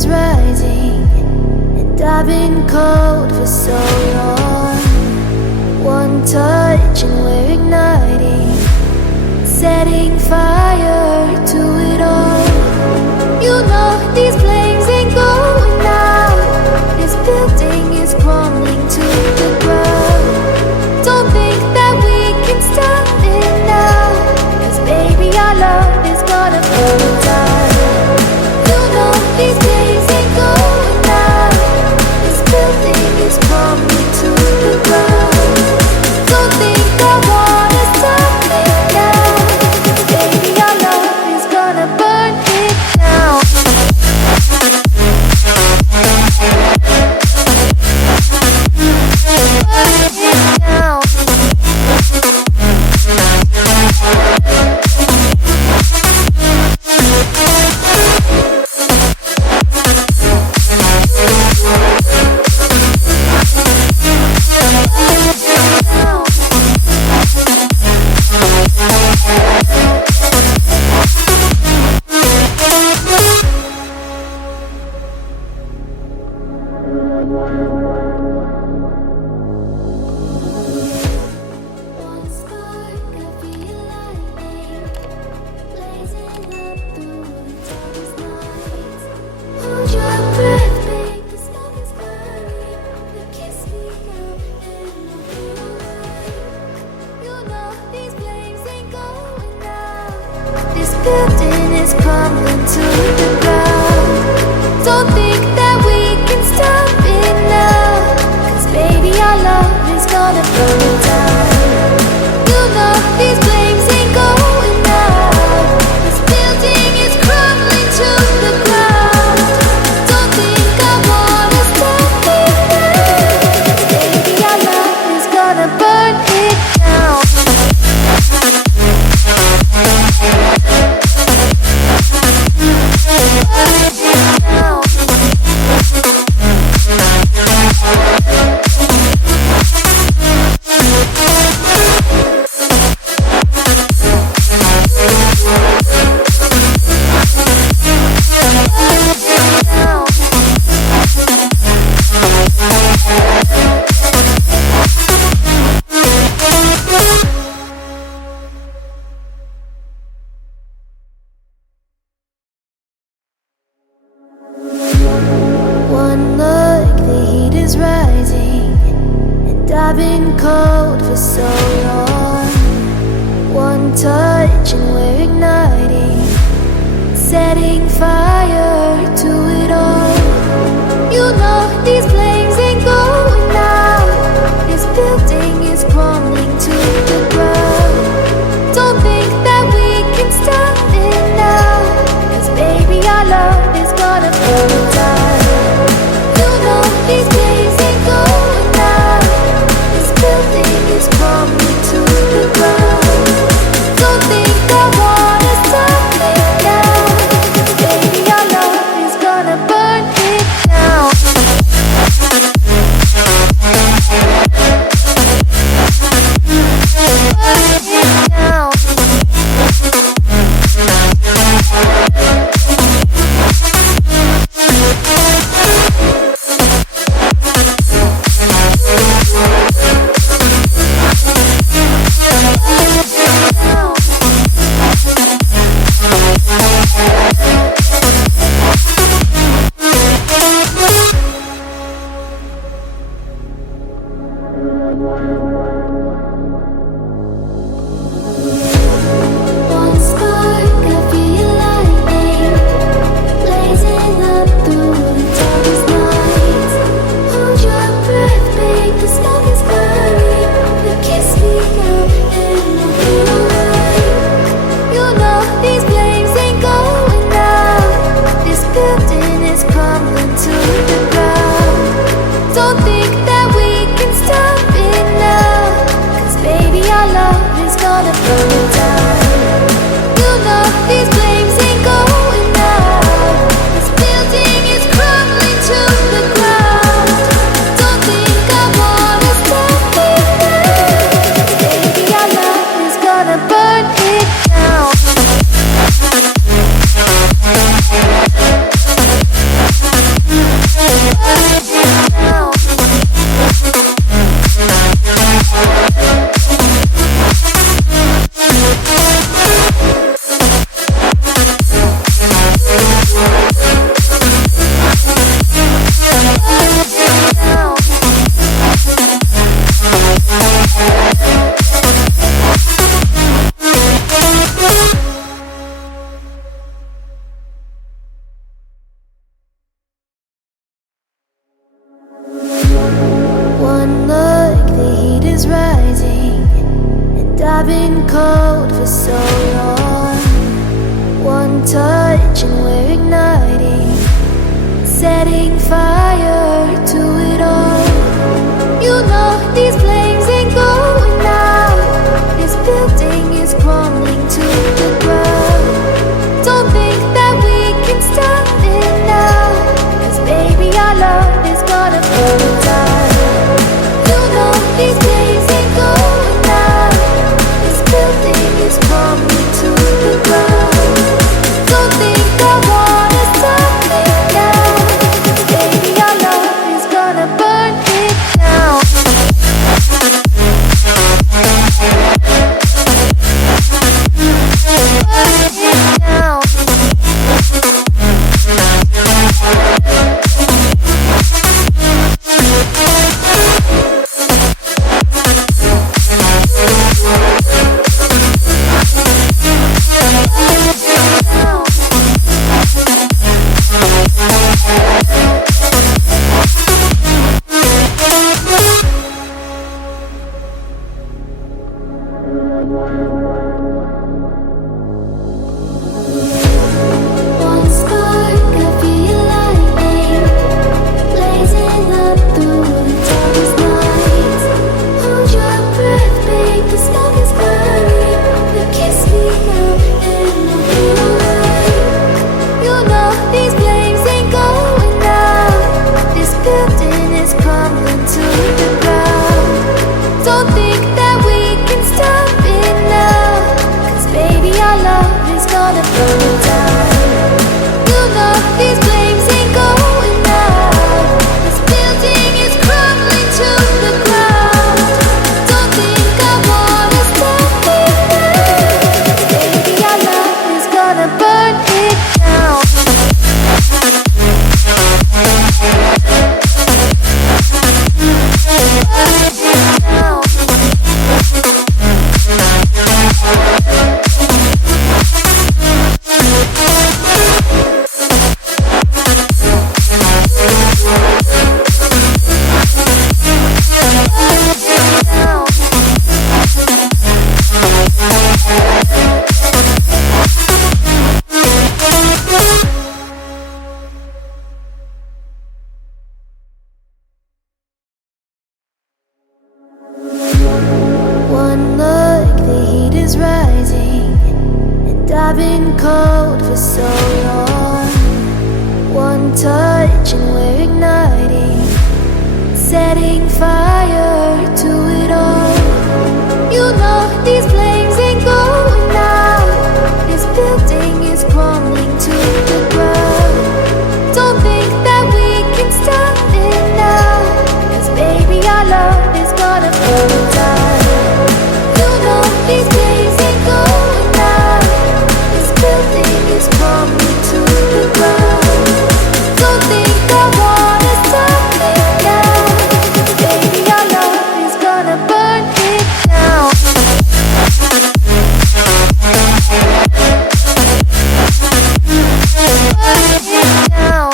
is rising, and I've been cold for so long. One touch and we're igniting, setting fire to it all. You know these flames ain't going out. This building is crumbling to the ground. Don't think that we can stop it now, 'cause baby our love is gonna burn down. You know these flames ain't going out. This building is crumbling to the ground. Don't think I wanna stop it now, 'cause baby our love is gonna burn it down. Building is crumbling to the ground. Don't think that we can stop it now, 'cause baby our love is gonna burn down. You know these flames ain't going out. This building is crumbling to the ground. Don't think I wanna stop it now, 'cause baby our love is gonna burn it down. Now gonna burn it down. You know these flames ain't going out. This building is crumbling to the ground. Don't think I wanna stop it now. Baby, our love is gonna burn it down. One look, the heat is rising, and I've been cold for so long. One touch and we're igniting, setting fire to it all. You know these flames ain't going out. This building is crumbling to the ground. Don't think that we can stop it now, 'cause baby our love is gonna burn it down. You know these flames ain't going out. This building is crumbling to the ground. Don't think I wanna stop it now, 'cause baby our love is gonna burn it down. Burn it down.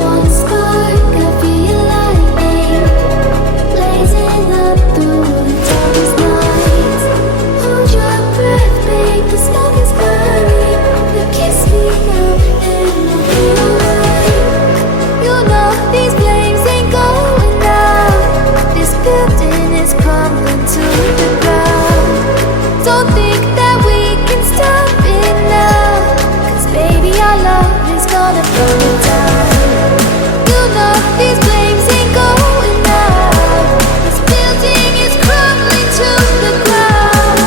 One spark, I feel lightning blazing up through the darkest night. Hold your breath, babe, the smoke is burning. You kiss me out and we'll be alright. You know these flames ain't going out. This building is crumbling to the ground. Don't think that we can stop it now, 'cause baby our love is gonna burn it down. You know these flames ain't going out. This building is crumbling to the ground.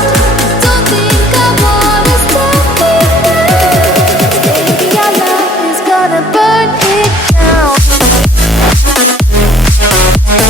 Don't think I wanna stop it now, 'cause baby our love is gonna burn it down. Burn it down.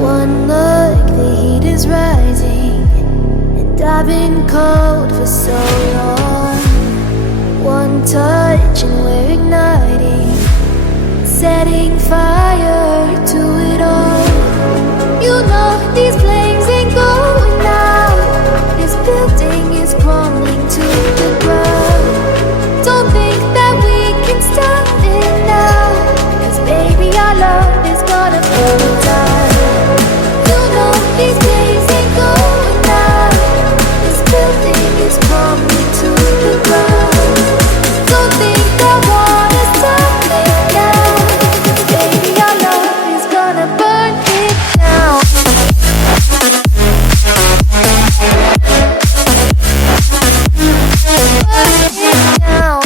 One look, the heat is rising, and I've been cold for so long. One touch and we're igniting, setting fire to it all. You know these flames ain't going out. This building is crumbling to the ground. Don't think that we can stop it now, 'cause baby our love is gonna burn it down. You know these flames ain't going out. This building is crumbling to the ground. Don't think I wanna stop it now, 'cause baby our love is gonna burn it down. Burn it down.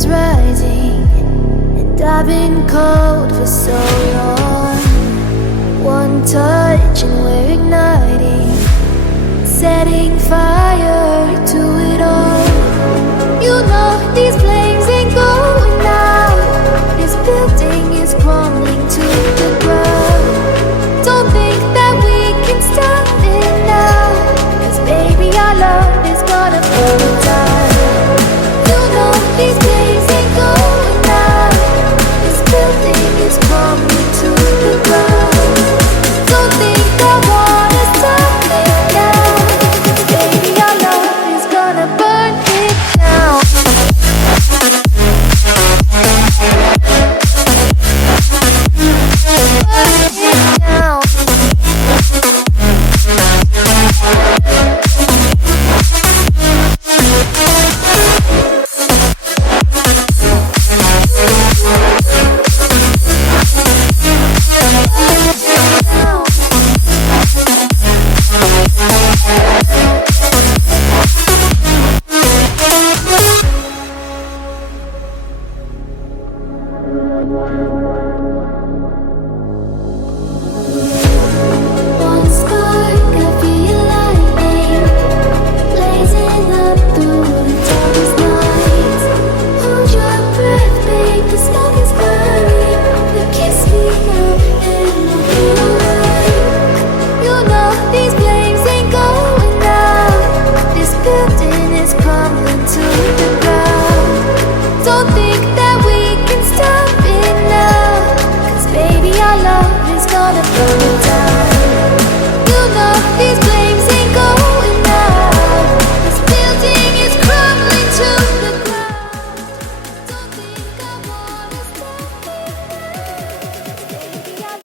is rising, and I've been cold for so long. One touch and we're igniting, setting fire to it all. You know these flames ain't going out. This building is crumbling to the ground. Don't think that we can stop it now, 'cause baby our love is gonna burn it down. You know these flames ain't going out. This building is crumbling to the ground. Don't think I wanna stop it now, 'cause baby our love is gonna burn it down. One spark, I feel lightning blazing up through the darkest nights. Hold your breath, babe, the smoke is burning. But kiss me now and I'll be alright. You know these flames ain't going out. This building is crumbling